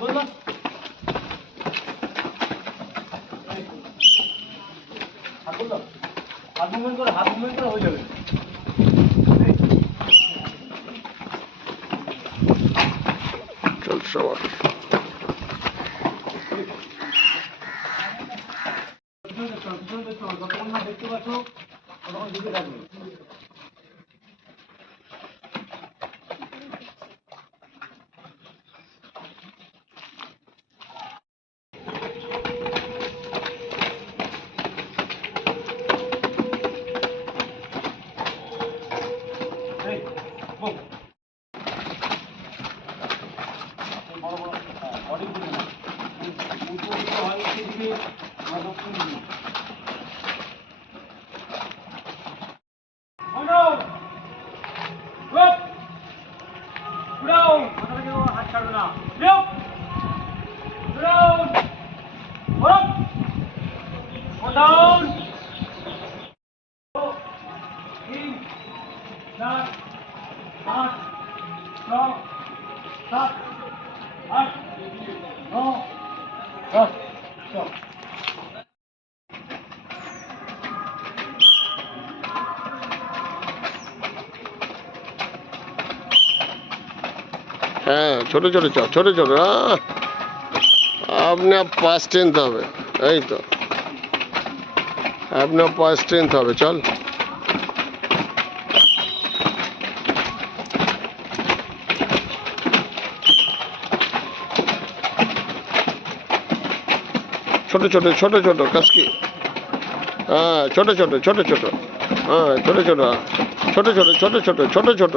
হয়ে যাবে। চলছে আবার। যতক্ষণ না দেখতে পাচ্ছ ততক্ষণ দিকে থাকবে। হ্যাঁ, ছোট ছোট চ, ছোট ছোট। আপনার পাশ টেনতে হবে, এই তো আপনার পাশ টেনতে হবে। চল ছোট ছোট ছোট ছোট কাসকি। হ্যাঁ, ছোট ছোট ছোট ছোট। হ্যাঁ, ছোট ছোট ছোট ছোট ছোট ছোট ছোট ছোট।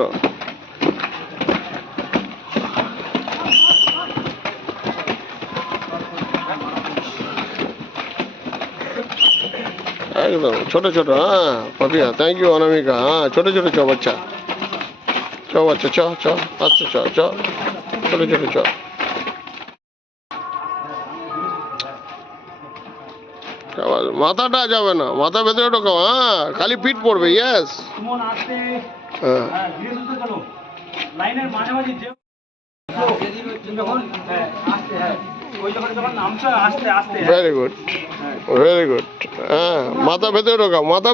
একদম ছোট ছোট। হ্যাঁ পাপিয়া, থ্যাংক ইউ অনামিকা। হ্যাঁ, ছোট ছোট চ বাচ্চা, চ বাচ্চা, চ চ আচ্ছা, চ চ ছোট ছোট চ। মাথাটা যাবে না, মাথা ভেতরে ঢোকাও। হ্যাঁ, খালি পিঠ পড়বে। ইয়েস। হ্যাঁ, লাইনের মাঝামাঝি যে যখন আস্তে, ওই যখন নামছো আস্তে আস্তে। Very good, very good. হ্যাঁ, মাথা ভেতরে ঢোকাও, মাথা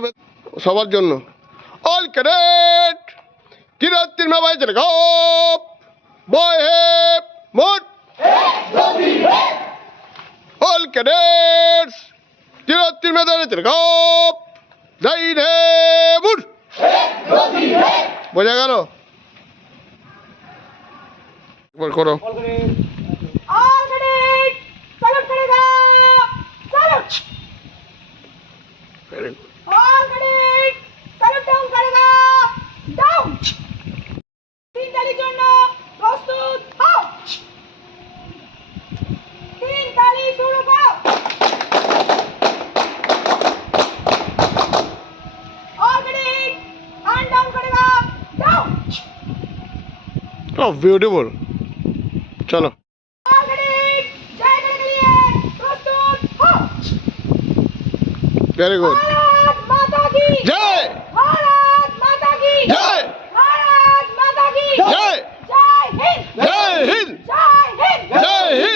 সবার জন্য। অল ক্যাডেট কিরতির মে বাইতে গপ বয় হে মোট। অল ক্যাডেটস কিরতির মে দাঁড়িয়ে গপ যাই রে বুট। বোঝা গেল? একবার করো। Very good. Oh, beautiful. चलो। Very good. जय। जय। जय हिंद। जय हिंद। जय हिंद।